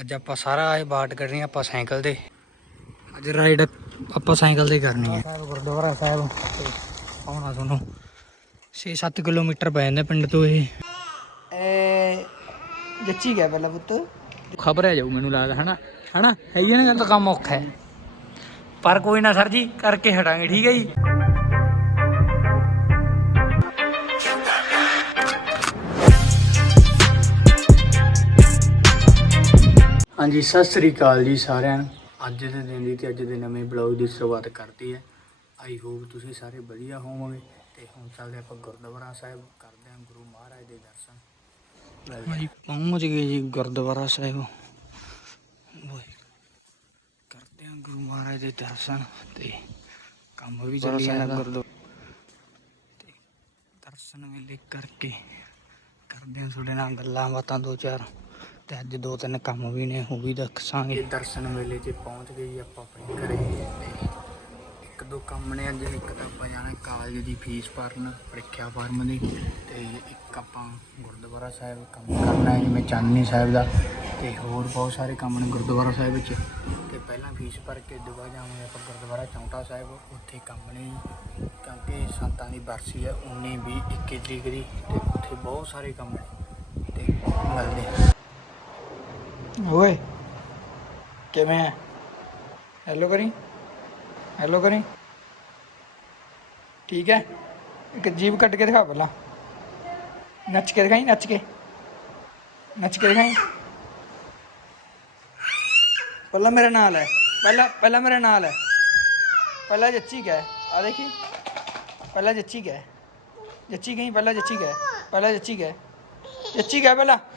ਅੱਜ ਆਪਾਂ ਸਾਰਾ ਇਹ ਬਾਟ ਕਰਨੀ ਆਪਾਂ ਸਾਈਕਲ ਤੇ। ਅੱਜ ਰਾਈਡ ਆਪਾਂ ਸਾਈਕਲ ਤੇ ਕਰਨੀ ਹੈ ਸਾਹਿਬ ਗੁਰਦੁਆਰਾ ਸਾਹਿਬ। ਆਉਣਾ ਤੁਹਾਨੂੰ। 6-7 ਕਿਲੋਮੀਟਰ ਪੈ ਜਾਂਦਾ ਪਿੰਡ ਤੋਂ ਇਹ। ਜੱਚੀ ਗਿਆ ਪਹਿਲਾਂ ਪੁੱਤ। ਖਬਰ ਆ ਜਾਊ ਮੈਨੂੰ ਲੱਗਦਾ ਹਨਾ? ਹਨਾ? ਹੈ ਹੀ ਨਾ ਗੱਲ? ਤਾਂ ਕੰਮ ਔਖਾ ਹੈ। ਪਰ ਕੋਈ ਨਾ ਸਰ ਜੀ ਕਰਕੇ ਹਟਾਂਗੇ ਠੀਕ ਹੈ ਜੀ? ਹਾਂਜੀ ਸਤਿ ਸ੍ਰੀ ਅਕਾਲ ਜੀ ਸਾਰਿਆਂ ਨੂੰ। ਅੱਜ ਦੇ ਦਿਨ ਦੀ ਤੇ ਅੱਜ ਦੇ ਨਵੇਂ ਬਲੌਗ ਦੀ ਸ਼ੁਰੂਆਤ ਕਰਤੀ ਹੈ। ਆਈ ਹੋਪ ਤੁਸੀਂ ਸਾਰੇ ਵਧੀਆ ਹੋਵੋਗੇ ਤੇ ਹੁਣ ਚੱਲਦੇ ਆਪਾਂ ਗੁਰਦੁਆਰਾ ਸਾਹਿਬ। ਕਰਦੇ ਹਾਂ ਗੁਰੂ ਮਹਾਰਾਜ ਦੇ ਦਰਸ਼ਨ। ਹਾਂਜੀ ਪਹੁੰਚ ਗਏ ਜੀ ਗੁਰਦੁਆਰਾ ਸਾਹਿਬ। ਵਾਹਿ ਕਰਦੇ ਹਾਂ ਗੁਰੂ ਮਹਾਰਾਜ ਦੇ ਦਰਸ਼ਨ ਤੇ ਕੰਮ ਵੀ ਚੱਲੀ ਜਾਂਦਾ। ਗੁਰਦੁਆਰਾ ਤੇ ਦਰਸ਼ਨ ਵੇਲੇ ਕਰਕੇ ਕਰਦੇ ਹਾਂ ਤੁਹਾਡੇ ਨਾਲ ਗੱਲਾਂ ਬਾਤਾਂ ਦੋ ਚਾਰ। ਤੇ ਅੱਜ ਦੋ ਤਿੰਨ ਕੰਮ ਵੀ ਨੇ, ਉਹ ਵੀ ਦੱਸਾਂਗੇ। ਦਰਸ਼ਨ ਮੇਲੇ 'ਚ ਪਹੁੰਚ ਗਏ ਆਪਾਂ ਆਪਣੇ ਘਰੇ। ਤੇ ਇੱਕ ਦੋ ਕੰਮ ਨੇ ਅੱਜ, ਇੱਕ ਤਾਂ ਆਪਾਂ ਜਾਣਾ ਕਾਲਜ ਦੀ ਫੀਸ ਭਰਨ, ਪ੍ਰੀਖਿਆ ਫਾਰਮ ਦੀ ਤੇ ਇੱਕ ਆਪਾਂ ਗੁਰਦੁਆਰਾ ਸਾਹਿਬ ਕੰਮ ਕਰਨਾ ਹੈ, ਜਿਵੇਂ ਚਾਂਦਨੀ ਸਾਹਿਬ ਦਾ। ਤੇ ਹੋਰ ਬਹੁਤ ਸਾਰੇ ਕੰਮ ਨੇ ਗੁਰਦੁਆਰਾ ਸਾਹਿਬ ਵਿੱਚ। ਤੇ ਪਹਿਲਾਂ ਫੀਸ ਭਰ ਕੇ ਦੁਬਾਰਾ ਜਾਵਾਂਗੇ ਆਪਾਂ ਗੁਰਦੁਆਰਾ ਚੌਂਟਾ ਸਾਹਿਬ। ਉੱਥੇ ਕੰਮ ਨੇ ਕਿਉਂਕਿ ਸੰਤਾਂ ਦੀ ਬਰਸੀ ਹੈ 19 20 21 ਤਰੀਕ ਦੀ ਤੇ ਉੱਥੇ ਬਹੁਤ ਸਾਰੇ ਕੰਮ ਨੇ ਤੇ ਮਿਲਦੇ ਹਾਂ ਓਏ ਕਿਵੇਂ ਹੈ ਹੈਲੋ ਕਰੀ ਹੈਲੋ ਕਰੀ ਠੀਕ ਹੈ ਇੱਕ ਜੀਬ ਕੱਟ ਕੇ ਦਿਖਾ ਪਹਿਲਾਂ ਨੱਚ ਕੇ ਦਿਖਾਈ ਨੱਚ ਕੇ ਨੱਚ ਕੇ ਦਿਖਾਈ ਪਹਿਲਾਂ ਮੇਰੇ ਨਾਲ ਹੈ ਪਹਿਲਾਂ ਪਹਿਲਾਂ ਮੇਰੇ ਨਾਲ ਹੈ ਪਹਿਲਾਂ ਜੱਚੀ ਗਏ ਆ ਦੇਖੀ ਪਹਿਲਾਂ ਜੱਚੀ ਗਏ ਜੱਚੀ ਗਈ ਪਹਿਲਾਂ ਜੱਚੀ ਗਏ ਪਹਿਲਾਂ ਜੱਚੀ ਗਏ ਜੱਚੀ ਗਏ ਪਹਿਲਾਂ ਏ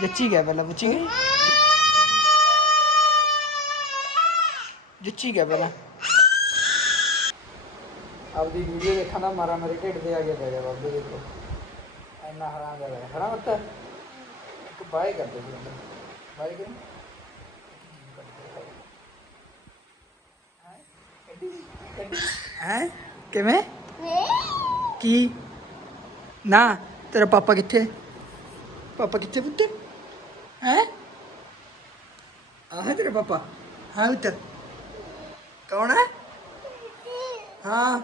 ਜੱਚੀ ਗਿਆ ਪਹਿਲਾਂ ਪੁੱਛੀ ਗਈ? ਜੱਚੀ ਗਿਆ ਪਹਿਲਾਂ। ਆਪਦੀ ਵੀਡੀਓ ਦੇਖਣ ਦਾ ਮਾਰਾ ਮੇਰੇ ਢਿੱਡ ਤੇ ਆ ਗਿਆ ਪੈ ਗਿਆ ਬਾਬੇ ਦੇਖੋ ਇੰਨਾ ਹਰਾਮ ਜਿਹਾ ਹੈ ਹਰਾ ਮੱਤ ਇੱਕ ਬਾਈ ਕਰਦੇ ਸੀ ਅੰਦਰ ਬਾਈ ਕਰੀ ਹੈ? ਕਿਵੇਂ? ਕੀ? ਨਾ ਤੇਰਾ ਪਾਪਾ ਕਿੱਥੇ? ਪਾਪਾ ਕਿੱਥੇ ਪੁੱਤ? ਹੈ? ਆਹ ਹੈ ਤੇਰਾ ਪਾਪਾ। ਹਾਂ ਉੱਤਰ ਕੌਣ ਹੈ? ਹਾਂ।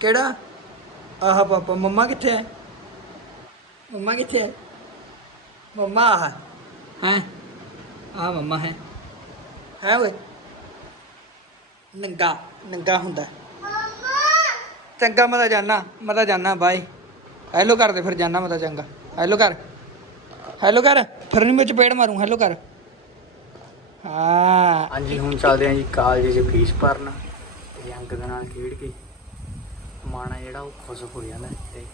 ਕਿਹੜਾ? ਆਹ ਪਾਪਾ। ਮੰਮਾ ਕਿੱਥੇ ਹੈ? ਮੰਮਾ ਕਿੱਥੇ ਹੈ? ਮੰਮਾ ਆਹ। ਹੈ? ਆਹ ਮੰਮਾ ਹੈ। ਹੈ ਓਏ। ਨੰਗਾ। ਨੰਗਾ ਹੁੰਦਾ। ਚੰਗਾ ਮੈਂ ਤਾਂ ਜਾਣਾ ਮੈਂ ਤਾਂ ਜਾਣਾ ਬਾਏ ਹੈਲੋ ਕਰ ਦੇ ਫਿਰ ਜਾਣਾ ਮੈਂ ਤਾਂ ਚੰਗਾ। ਹੈਲੋ ਕਰ ਹੈਲੋ ਕਰ ਫਿਰ ਨਹੀਂ ਮੈਂ ਚਪੇੜ ਮਾਰੂੰ ਹੈਲੋ ਕਰ। ਹਾਂ। ਹਾਂਜੀ ਹੁਣ ਚੱਲਦੇ ਆਂ ਜੀ ਕਾਲਜ 'ਚ ਫੀਸ ਭਰਨ ਤੇ ਅੰਕ ਦੇ ਨਾਲ ਖੇਡ ਕੇ। ਮਾਣਾ ਜਿਹੜਾ ਉਹ ਖੁਸ਼ ਹੋ ਜਾਂਦਾ ਤੇ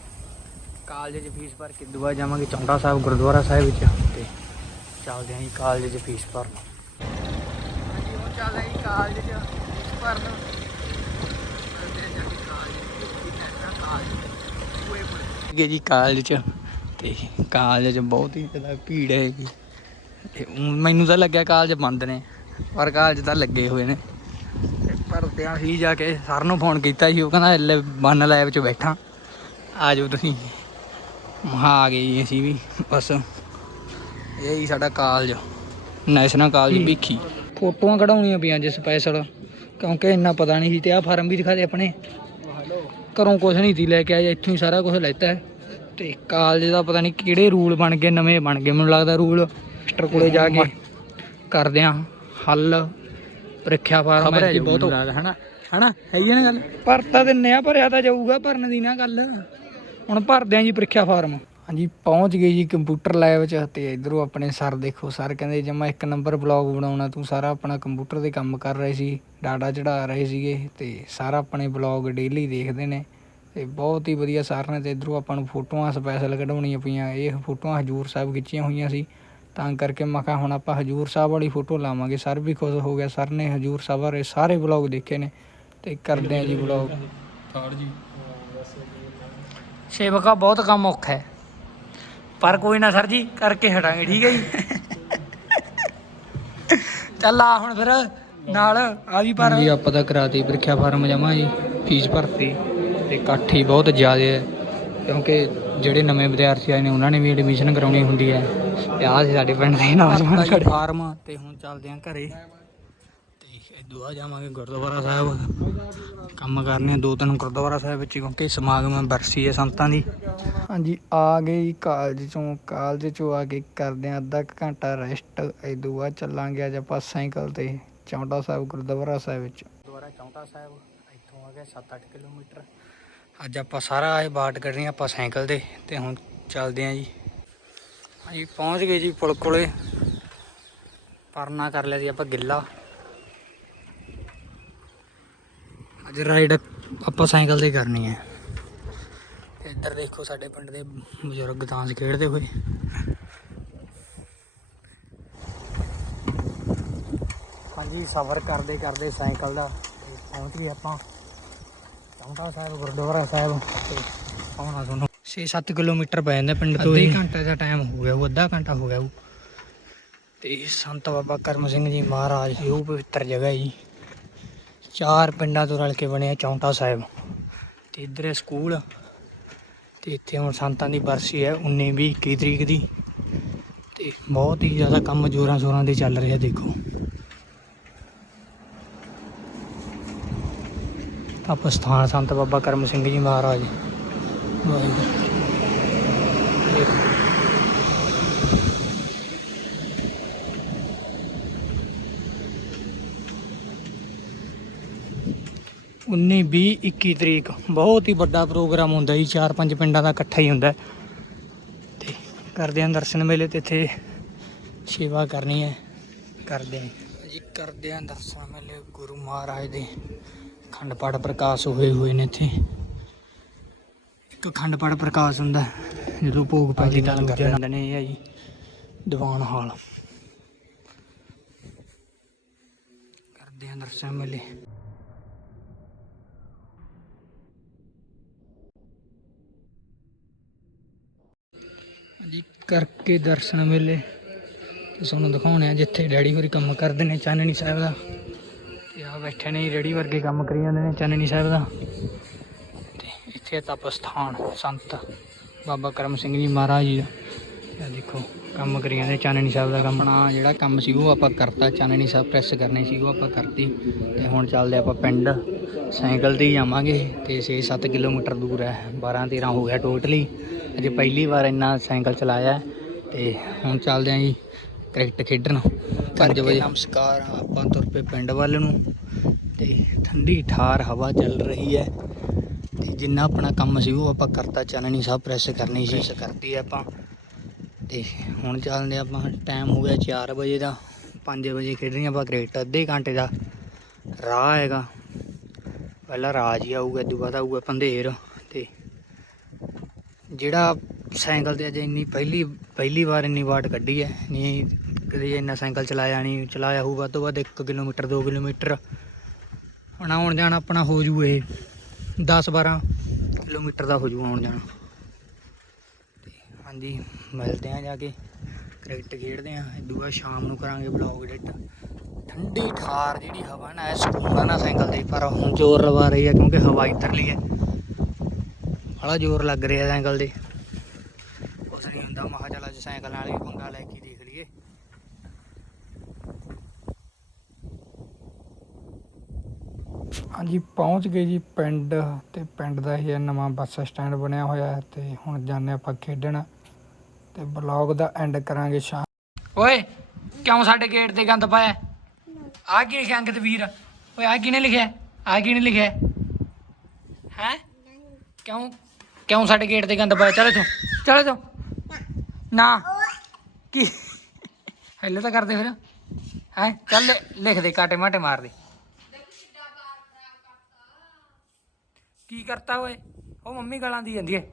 ਕਾਲਜ 'ਚ ਫੀਸ ਭਰ ਕੇ ਦੁਆ ਜਾਵਾਂਗੇ ਚੌਂਟਾ ਸਾਹਿਬ ਗੁਰਦੁਆਰਾ ਸਾਹਿਬ ਵਿੱਚ ਤੇ ਚੱਲਦੇ ਆਂ ਜੀ ਕਾਲਜ 'ਚ ਫੀਸ ਭਰਨ। ਹਾਂਜੀ ਹੁਣ ਚੱਲਦੇ ਆਂ ਜੀ ਕਾਲਜ 'ਚ ਫੀਸ ਭਰਨ। ਗਏ ਜੀ ਕਾਲਜ 'ਚ। ਤੇ ਕਾਲਜ 'ਚ ਬਹੁਤ ਹੀ ਜ਼ਿਆਦਾ ਭੀੜ ਹੈਗੀ। ਤੇ ਮੈਨੂੰ ਤਾਂ ਲੱਗਿਆ ਕਾਲਜ ਬੰਦ ਨੇ ਪਰ ਕਾਲਜ ਤਾਂ ਲੱਗੇ ਹੋਏ ਨੇ। ਪਰ ਤੇ ਹੀ ਜਾ ਕੇ ਸਰ ਨੂੰ ਫੋਨ ਕੀਤਾ ਸੀ ਉਹ ਕਹਿੰਦਾ ਲੈ ਬੰਨ ਲੈਬ 'ਚ ਬੈਠਾ। ਆ ਜਾਓ ਤੁਸੀਂ ਮਹਾ ਆ ਗਏ ਜੀ ਅਸੀਂ ਵੀ ਬਸ। ਇਹ ਹੀ ਸਾਡਾ ਕਾਲਜ ਨੈਸ਼ਨਲ ਕਾਲਜ ਭੀਖੀ। ਫੋਟੋਆਂ ਕਢਾਉਣੀਆਂ ਪਈਆਂ ਜੇ ਸਪੈਸ਼ਲ ਕਿਉਂਕਿ ਇੰਨਾ ਪਤਾ ਨਹੀਂ ਸੀ। ਤੇ ਆਹ ਫਾਰਮ ਵੀ ਦਿਖਾ ਦੇ ਆਪਣੇ। ਘਰੋਂ ਕੁਝ ਨਹੀਂ ਸੀ ਲੈ ਕੇ ਆਇਆ ਇੱਥੋਂ ਹੀ ਸਾਰਾ ਕੁਝ ਲੈਤਾ। ਹੈ ਤੇ ਕਾਲਜ ਦਾ ਪਤਾ ਨਹੀਂ ਕਿਹੜੇ ਰੂਲ ਬਣ ਗਏ ਨਵੇਂ ਬਣ ਗਏ। ਮੈਨੂੰ ਲੱਗਦਾ ਰੂਲ ਮਾਸਟਰ ਕੋਲੇ ਜਾ ਕੇ ਕਰਦੇ ਆ ਹੱਲ ਪ੍ਰੀਖਿਆ ਫਾਰਮ ਹੈ ਜੀ ਬਹੁਤ ਹਨਾ? ਹਨਾ? ਹੈ ਹੀ ਨਾ ਗੱਲ? ਭਰਤਾ ਦਿੰਨੇ ਆ ਭਰਿਆ ਤਾਂ ਜਾਊਗਾ ਭਰਨ ਦੀ ਨਾ ਗੱਲ। ਹੁਣ ਭਰਦੇ ਆ ਜੀ ਪ੍ਰੀਖਿਆ ਫਾਰਮ। ਹਾਂਜੀ ਪਹੁੰਚ ਗਏ ਜੀ ਕੰਪਿਊਟਰ ਲੈਬ 'ਚ ਤੇ ਇਧਰੋਂ ਆਪਣੇ ਸਰ ਦੇਖੋ ਸਰ ਕਹਿੰਦੇ ਜਮਾ ਇੱਕ ਨੰਬਰ ਬਲੌਗ ਬਣਾਉਣਾ ਤੂੰ ਸਾਰਾ ਆਪਣਾ ਕੰਪਿਊਟਰ ਦੇ ਕੰਮ ਕਰ ਰਹੇ ਸੀ ਡਾਟਾ ਚੜਾ ਰਹੇ ਸੀਗੇ ਤੇ ਸਾਰਾ ਆਪਣੇ ਬਲੌਗ ਡੇਲੀ ਦੇਖਦੇ ਨੇ। ਤੇ ਬਹੁਤ ਹੀ ਵਧੀਆ ਸਰ ਨੇ ਤੇ ਇਧਰੋਂ ਆਪਾਂ ਨੂੰ ਫੋਟੋਆਂ ਸਪੈਸ਼ਲ ਕਢਾਉਣੀਆਂ ਪਈਆਂ। ਇਹ ਫੋਟੋਆਂ ਹਜੂਰ ਸਾਹਿਬ ਖਿੱਚੀਆਂ ਹੋਈਆਂ ਸੀ। ਤਾਂ ਕਰਕੇ ਮੈਂ ਕਿਹਾ ਹੁਣ ਆਪਾਂ ਹਜੂਰ ਸਾਹਿਬ ਵਾਲੀ ਫੋਟੋ ਲਾਵਾਂਗੇ। ਸਰ ਵੀ ਖੁਸ਼ ਹੋ ਗਿਆ ਸਰ ਨੇ ਹਜੂਰ ਸਾਹਿਬ ਬਾਰੇ ਸਾਰੇ ਬਲੌਗ ਦੇਖੇ ਨੇ। ਤੇ ਕਰਦੇ ਆ ਜੀ ਬਲੌਗ ਸੇਵਕਾ ਬਹੁਤ ਕੰਮ ਔਖਾ ਹੈ। ਪਰ ਕੋਈ ਨਾ ਸਰ ਜੀ ਕਰਕੇ ਹਟਾਂਗੇ। ਠੀਕ ਹੈ ਜੀ? ਚੱਲ ਆ ਹੁਣ ਫਿਰ। ਨਾਲ ਆ ਵੀ ਪਰ। ਜੀ ਆਪਾਂ ਤਾਂ ਕਰਾਤੀ ਪ੍ਰੀਖਿਆ ਫਾਰਮ ਜਮਾ ਜੀ ਫੀਸ ਭਰਤੀ। ਤੇ ਇਕੱਠ ਹੀ ਬਹੁਤ ਜ਼ਿਆਦਾ ਹੈ ਕਿਉਂਕਿ ਜਿਹੜੇ ਨਵੇਂ ਵਿਦਿਆਰਥੀ ਆਏ ਨੇ ਉਹਨਾਂ ਨੇ ਵੀ ਐਡਮਿਸ਼ਨ ਕਰਾਉਣੀ ਹੁੰਦੀ ਹੈ। ਤੇ ਆਹ ਸੀ ਸਾਡੇ ਪਿੰਡ ਦੇ ਨੌਜਵਾਨ ਖੜੇ ਫਾਰਮ ਤੇ ਹੁਣ ਚੱਲਦੇ ਆਂ ਘਰੇ। ਤੇ ਇਦੋਂ ਆ ਜਾਵਾਂਗੇ ਗੁਰਦੁਆਰਾ ਸਾਹਿਬ। ਕੰਮ ਕਰਨੇ ਦੋ ਤਿੰਨ ਗੁਰਦੁਆਰਾ ਸਾਹਿਬ ਵਿੱਚ ਕਿਉਂਕਿ ਸਮਾਗਮ ਹੈ ਬਰਸੀ ਹੈ ਸੰਤਾਂ ਦੀ। ਹਾਂਜੀ ਆ ਗਏ ਕਾਲਜ ਚੋਂ। ਕਾਲਜ ਚੋਂ ਆ ਕੇ ਕਰਦੇ ਆ ਅੱਧਾ ਕੁ ਘੰਟਾ ਰੈਸਟ ਇਦੋਂ ਬਾਅਦ ਚੱਲਾਂਗੇ ਅੱਜ ਆਪਾਂ ਸਾਈਕਲ ਤੇ ਚੌਂਟਾ ਸਾਹਿਬ ਗੁਰਦੁਆਰਾ ਸਾਹਿਬ ਵਿੱਚ। ਗੁਰਦੁਆਰਾ ਚੌਂਟਾ ਸਾਹਿਬ। ਇੱਥੋਂ ਆ ਗਿਆ 7-8 ਕਿਲੋਮੀਟਰ। ਅੱਜ ਆਪਾਂ ਸਾਰਾ ਇਹ ਬਾਟ ਕੱਢਣੀ ਆਪਾਂ ਸਾਈਕਲ ਤੇ ਤੇ ਹੁਣ ਚੱਲਦੇ ਆਂ ਜੀ। ਹਾਂਜੀ, ਪਹੁੰਚ ਗਏ ਜੀ ਪੁਲ ਕੋਲੇ। ਪਰਨਾ ਕਰ ਲਿਆ ਜੀ ਆਪਾਂ ਗਿੱਲਾ। ਅੱਜ ਰਾਈਡ ਆਪਾਂ ਸਾਈਕਲ ਤੇ ਕਰਨੀ ਹੈ ਤੇ ਇੱਧਰ ਦੇਖੋ ਸਾਡੇ ਪਿੰਡ ਦੇ ਬਜ਼ੁਰਗ ਤਾਂਸ ਖੇਡਦੇ ਹੋਏ। ਹਾਂਜੀ, ਸਫ਼ਰ ਕਰਦੇ ਕਰਦੇ ਸਾਈਕਲ ਦਾ ਪਹੁੰਚ ਗਏ ਆਪਾਂ। ਚੌਂਟਾ ਸਾਹਿਬ ਗੁਰਦੁਆਰਾ ਸਾਹਿਬ। ਆਉਣਾ ਤੁਹਾਨੂੰ। 6-7 ਕਿਲੋਮੀਟਰ ਪੈ ਜਾਂਦਾ ਪਿੰਡ ਤੋਂ ਅੱਧੇ ਘੰਟੇ ਦਾ ਟਾਈਮ ਹੋ ਗਿਆ ਉਹ ਅੱਧਾ ਘੰਟਾ ਹੋ ਗਿਆ ਉਹ ਤੇ ਸੰਤ ਬਾਬਾ ਕਰਮ ਸਿੰਘ ਜੀ ਮਹਾਰਾਜ ਇਹ ਉਹ ਪਵਿੱਤਰ ਜਗ੍ਹਾ ਜੀ। ਚਾਰ ਪਿੰਡਾਂ ਤੋਂ ਰਲ ਕੇ ਬਣਿਆ ਚੌਂਟਾ ਸਾਹਿਬ। ਤੇ ਇੱਧਰ ਹੈ ਸਕੂਲ। ਤੇ ਇੱਥੇ ਹੁਣ ਸੰਤਾਂ ਦੀ ਬਰਸੀ ਹੈ 19 20 21 ਤਰੀਕ ਦੀ। ਤੇ ਬਹੁਤ ਹੀ ਜ਼ਿਆਦਾ ਕੰਮ ਜੋਰਾਂ ਸ਼ੋਰਾਂ ਦੇ ਚੱਲ ਰਿਹਾ ਦੇਖੋ। ਤਪ ਸਥਾਨ ਸੰਤ ਬਾਬਾ ਕਰਮ ਸਿੰਘ ਜੀ ਮਹਾਰਾਜ। ਵਾਹਿਗੁਰੂ। ਦੇਖੋ ਉੱਨੀ ਵੀਹ 21 ਤਰੀਕ, ਬਹੁਤ ਹੀ ਵੱਡਾ ਪ੍ਰੋਗਰਾਮ ਹੁੰਦਾ ਜੀ, ਚਾਰ ਪੰਜ ਪਿੰਡਾਂ ਦਾ ਇਕੱਠਾ ਹੀ ਹੁੰਦਾ। ਹੈ। ਤੇ ਕਰਦੇ ਆਂ ਦਰਸ਼ਨ ਮੇਲੇ ਤੇ ਇੱਥੇ ਸੇਵਾ ਕਰਨੀ ਹੈ। ਕਰਦੇ ਆਂ? ਜੀ ਕਰਦੇ ਆਂ ਦਰਸ਼ਨ ਮੇਲੇ ਗੁਰੂ ਮਹਾਰਾਜ ਦੇ ਖੰਡ ਪਾਠ ਪ੍ਰਕਾਸ਼ ਹੋਏ ਹੋਏ ਨੇ ਇੱਥੇ। ਇੱਕ ਖੰਡ ਪਾਠ ਪ੍ਰਕਾਸ਼ ਹੁੰਦਾ ਹੈ, ਜਦੋਂ ਭੋਗ ਪੈਲੀ ਤਾਂ ਕਰ ਲੈਂਦੇ ਨੇ ਇਹ ਹੈ ਜੀ ਦੀਵਾਨ ਹਾਲ। ਕਰਦੇ ਆਂ ਦਰਸ਼ਨ ਮੇਲੇ ਜੀ ਕਰਕੇ ਦਰਸ਼ਨ ਮੇਲੇ ਤੇ ਤੁਹਾਨੂੰ ਦਿਖਾਉਣੇ ਆ ਜਿੱਥੇ ਡੈਡੀ ਹੋਰੀ ਕੰਮ ਕਰਦੇ ਨੇ, ਚਾਨਣੀ ਸਾਹਿਬ ਦਾ। ਤੇ ਆ ਬੈਠੇ ਨੇ ਰੈਡੀ ਵਰਗੇ ਕੰਮ ਕਰੀ ਜਾਂਦੇ ਨੇ ਚਾਨਣੀ ਸਾਹਿਬ ਦਾ। ਤੇ ਇੱਥੇ ਤਪ ਸਥਾਨ, ਸੰਤ ਬਾਬਾ ਕਰਮ ਸਿੰਘ ਜੀ ਮਹਾਰਾਜ ਜੀ ਦਾ। ਇਹ ਦੇਖੋ, ਕੰਮ ਕਰੀ ਜਾਂਦੇ ਚਾਨਣੀ ਸਾਹਿਬ ਦਾ ਕੰਮ। ਆਪਣਾ ਜਿਹੜਾ ਕੰਮ ਸੀ, ਉਹ ਆਪਾਂ ਕਰਤਾ, ਚਾਨਣੀ ਸਾਹਿਬ ਪ੍ਰੈਸ ਕਰਨੀ ਸੀ, ਉਹ ਆਪਾਂ ਕਰਤੀ। ਤੇ ਹੁਣ ਚੱਲਦੇ ਆਪਾਂ ਪਿੰਡ, ਸਾਈਕਲ ਤੇ ਹੀ ਜਾਵਾਂਗੇ। ਤੇ 6-7 ਕਿਲੋਮੀਟਰ ਦੂਰ ਹੈ 12-13 ਹੋ ਗਿਆ ਟੋਟਲੀ। ਅਜੇ ਪਹਿਲੀ ਵਾਰ ਇੰਨਾ ਸਾਈਕਲ ਚਲਾਇਆ ਹੈ। ਤੇ ਹੁਣ ਚੱਲਦੇ ਆਂ ਜੀ ਕ੍ਰਿਕਟ ਖੇਡਣ। 5 ਵਜੇ। ਨਮਸਕਾਰ। ਆਪਾਂ ਤੁਰ ਪਏ ਪਿੰਡ ਵੱਲ ਨੂੰ ਤੇ ਠੰਡੀ ਠਾਰ ਹਵਾ ਚੱਲ ਰਹੀ ਹੈ। ਤੇ ਜਿੰਨਾ ਆਪਣਾ ਕੰਮ ਸੀ ਉਹ ਆਪਾਂ ਕਰਤਾ ਚਾਨਣੀ ਸਾਹਿਬ ਪ੍ਰੈਸ ਕਰਨੀ ਸੀ। ਪ੍ਰੈਸ ਕਰਤੀ ਆਪਾਂ। ਤੇ ਹੁਣ ਚੱਲਦੇ ਆਪਾਂ ਟਾਈਮ ਹੋ ਗਿਆ 4 ਵਜੇ ਦਾ। 5 ਵਜੇ ਖੇਡਣੀ ਆਪਾਂ ਕ੍ਰਿਕਟ। ਅੱਧੇ ਘੰਟੇ ਦਾ ਰਾਹ ਹੈਗਾ। ਪਹਿਲਾਂ ਰਾਜ ਹੀ ਆਊਗਾ ਇਦੋਂ ਬਾਅਦ ਆਊਗਾ ਪੰਧੇਰ। ਤੇ ਜਿਹੜਾ ਸਾਈਕਲ ਤੇ ਅਜੇ ਇੰਨੀ ਪਹਿਲੀ ਪਹਿਲੀ ਵਾਰ ਇੰਨੀ ਵਾਟ ਕੱਢੀ ਹੈ ਨਹੀਂ ਕਦੇ ਇੰਨਾ ਸਾਈਕਲ ਚਲਾਇਆ ਨਹੀਂ, ਚਲਾਇਆ ਹੋਊ, ਵੱਧ ਤੋਂ ਵੱਧ 1 ਕਿਲੋਮੀਟਰ 2 ਕਿਲੋਮੀਟਰ। ਹੁਣ ਆਉਣ ਜਾਣਾ ਆਪਣਾ ਹੋ ਜੂ ਇਹ 10 12 ਕਿਲੋਮੀਟਰ ਦਾ ਹੋ ਜੂ ਆਉਣ ਜਾਣਾ। ਹਾਂਜੀ, ਮਿਲਦੇ ਆ ਜਾ ਕੇ, ਕ੍ਰਿਕਟ ਖੇਡਦੇ ਆ ਇਦੋਂ ਸ਼ਾਮ ਨੂੰ ਕਰਾਂਗੇ ਬਲੌਗ ਐਡਿਟ ਠੰਡੀ ਠਾਰ ਜਿਹੜੀ ਹਵਾ ਨਾ ਐ ਸਕੂਨ ਆ ਨਾ ਸਾਈਕਲ ਤੇ, ਪਰ ਹੁਣ ਜ਼ੋਰ ਲਵਾ ਰਹੀ ਹੈ ਕਿਉਂਕਿ ਹਵਾ ਇੱਧਰਲੀ ਹੈ। ਬੜਾ ਜ਼ੋਰ ਲੱਗ ਰਿਹਾ ਸਾਈਕਲ ਤੇ। ਹੁੰਦਾ ਮਹਾ ਚੱਲ ਅੱਜ ਸਾਈਕਲ ਨਾਲ ਵੀ ਪੰਗਾ ਲੈ ਕੇ ਦੇਖ ਲਈਏ। ਹਾਂਜੀ ਪਹੁੰਚ ਗਏ ਜੀ ਪਿੰਡ ਤੇ ਪਿੰਡ ਦਾ ਇਹ ਨਵਾਂ ਬੱਸ ਸਟੈਂਡ ਬਣਿਆ ਹੋਇਆ ਹੈ ਤੇ ਹੁਣ ਜਾਂਦੇ ਆਪਾਂ ਖੇਡਣ ਤੇ ਬਲੌਗ ਦਾ ਐਂਡ ਕਰਾਂਗੇ ਸ਼ਾਮ। ਓਏ ਕਿਉਂ ਸਾਡੇ ਗੇਟ ਤੇ ਗੰਦ ਪਾਇਆ? ਆ ਕੀ ਲਿਖਿਆ ਅੰਕਿਤ ਵੀਰ? ਓਏ ਆ ਕਿਹਨੇ ਲਿਖਿਆ? ਆ ਕਿਹਨੇ ਲਿਖਿਆ? ਹੈ? ਕਿਉਂ ਕਿਉਂ ਸਾਡੇ ਗੇਟ ਤੇ ਗੰਦ ਪਾਇਆ? ਚਲ ਇਥੋਂ ਚਲ ਇਥੋਂ। ਨਾ। ਕੀ? ਹੈਲੇ ਤਾਂ ਕਰਦੇ ਫਿਰ। ਹੈ, ਚੱਲ ਲਿ- ਲਿਖ ਦੇ, ਕਾਟੇ ਮਾਟੇ ਮਾਰ ਦੇ। ਕੀ ਕਰਤਾ ਓਏ? ਉਹ ਮੰਮੀ ਗਾਲਾਂ ਦੀ ਜਾਂਦੀ ਏ।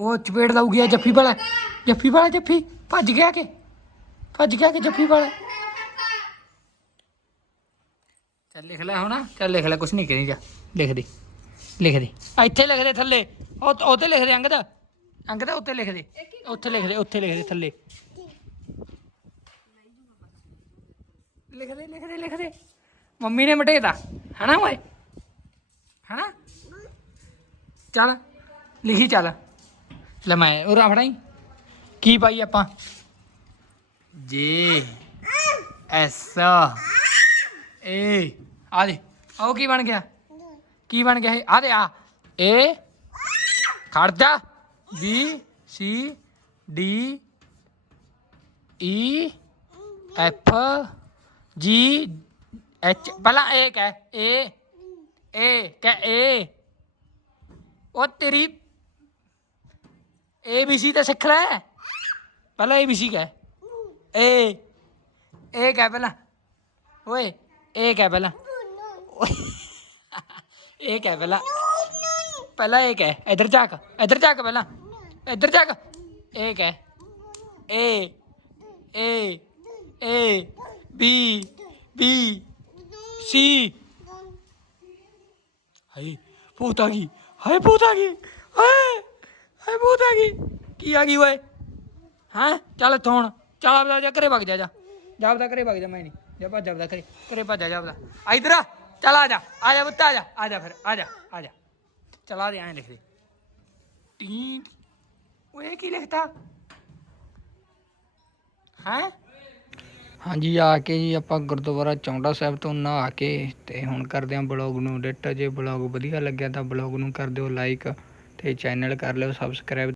ਉਹ ਚਪੇੜ ਲਾਉਗੀ ਆ ਜੱਫੀ ਵਾਲਾ। ਜੱਫੀ ਵਾਲਾ ਜੱਫੀ? ਭੱਜ ਗਿਆ ਕਿ? ਭੱਜ ਗਿਆ ਕਿ ਜੱਫੀ ਵਾਲਾ? ਚੱਲ ਲਿਖ ਲੈ ਹੁਣ। ਚੱਲ ਲਿਖ ਲੈ, ਕੁਛ ਨਹੀਂ ਕਰੀ ਜਾ। ਲਿਖ ਦੇ। ਲਿਖ ਦੇ। ਇੱਥੇ ਲਿਖ ਦੇ ਥੱਲੇ। ਉਹ ਉੱਤੇ ਲਿਖ ਦੇ ਅੰਗਦ। ਅੰਗਦਾ ਉੱਤੇ ਲਿਖ ਦੇ। ਉੱਥੇ ਲਿਖ ਦੇ, ਉੱਥੇ ਲਿਖ ਦੇ ਥੱਲੇ। ਲਿਖ ਦੇ ਲਿਖ ਦੇ ਲਿਖ ਦੇ। ਮੰਮੀ ਨੇ ਮਟੇਤਾ। ਹਨਾ ਓਏ? ਹਨਾ? ਚੱਲ, ਲਿਖੀ ਚੱਲ। ਲੈ ਮੈਂ ਉਹ ਰਾਫੜਾਈ ਕੀ ਪਾਈ ਆਪਾਂ? ਜੇ, ਐਸ, ਏ। ਆ ਦੇ। ਆਓ ਕੀ ਬਣ ਗਿਆ? ਕੀ ਬਣ ਗਿਆ ਇਹ? ਆ ਦੇ, ਆ। ਏ। ਖੜ ਜਾ। B C D E F G H ਪਹਿਲਾਂ ਏ ਕਹਿ ਏ ਏ ਕਹਿ ਏ ਉਹ ਤੇਰੀ ਏ ਬੀ ਸੀ ਤਾਂ ਸਿੱਖ ਲੈ ਪਹਿਲਾਂ ਏ ਬੀ ਸੀ ਕਹਿ ਏ ਏ ਕਹਿ ਪਹਿਲਾਂ ਓਏ ਏ ਕਹਿ ਪਹਿਲਾਂ ਏ ਕਹਿ ਪਹਿਲਾਂ ਪਹਿਲਾਂ ਏ ਕਹਿ ਇੱਧਰ ਝਾਕ ਇੱਧਰ ਝਾਕ ਪਹਿਲਾਂ ਇੱਧਰ ਝਾਕ ਏ ਕਹਿ। ਏ ਏ ਏ ਬੀ ਬੀ ਸੀ ਹਾਏ, ਭੂਤ ਆ ਗਈ। ਹਾਏ, ਭੂਤ ਆ ਗਈ। ਹਾਏ ਹਾਏ, ਭੂਤ ਆ ਗਈ। ਕੀ ਆ ਗਈ ਓਏ? ਹਾਂ? ਚੱਲ ਇੱਥੋਂ ਹੁਣ। ਚੱਲ ਆਪਦਾ ਜਾ, ਘਰੇ ਵਗ ਜਾ ਜਾ। ਜਾ ਘਰੇ ਵਗ ਜਾ, ਮੈਂ ਨਹੀਂ। ਜਾ ਭੱਜ ਜਾਪਦਾ ਘਰੇ। ਘਰੇ ਭੱਜ ਜਾ ਆਪਦਾ। ਆ ਇੱਧਰ ਆ। ਚੱਲ ਆ ਜਾ। ਆ ਜਾ ਪੁੱਤ, ਆ ਜਾ। ਆ ਜਾ ਫਿਰ। ਆ ਜਾ ਆ ਜਾ। ਚਲਾ ਦੇ, ਐਂ ਲਿਖ ਦੇ। ਟੀ ਓਏ ਕੀ ਲਿਖਤਾ? ਹੈ? ਹਾਂਜੀ, ਆ ਕੇ ਜੀ ਆਪਾਂ ਗੁਰਦੁਆਰਾ ਚੌਂਡਾ ਸਾਹਿਬ ਤੋਂ ਨਹਾ ਕੇ ਤੇ ਹੁਣ ਕਰਦੇ ਆਂ ਬਲੌਗ ਨੂੰ ਐਡਿਟ ਜੇ ਬਲੌਗ ਵਧੀਆ ਲੱਗਿਆ ਤਾਂ ਬਲੌਗ ਨੂੰ ਕਰ ਦਿਓ ਲਾਈਕ ਤੇ ਚੈਨਲ ਕਰ ਲਿਓ ਸਬਸਕ੍ਰਾਈਬ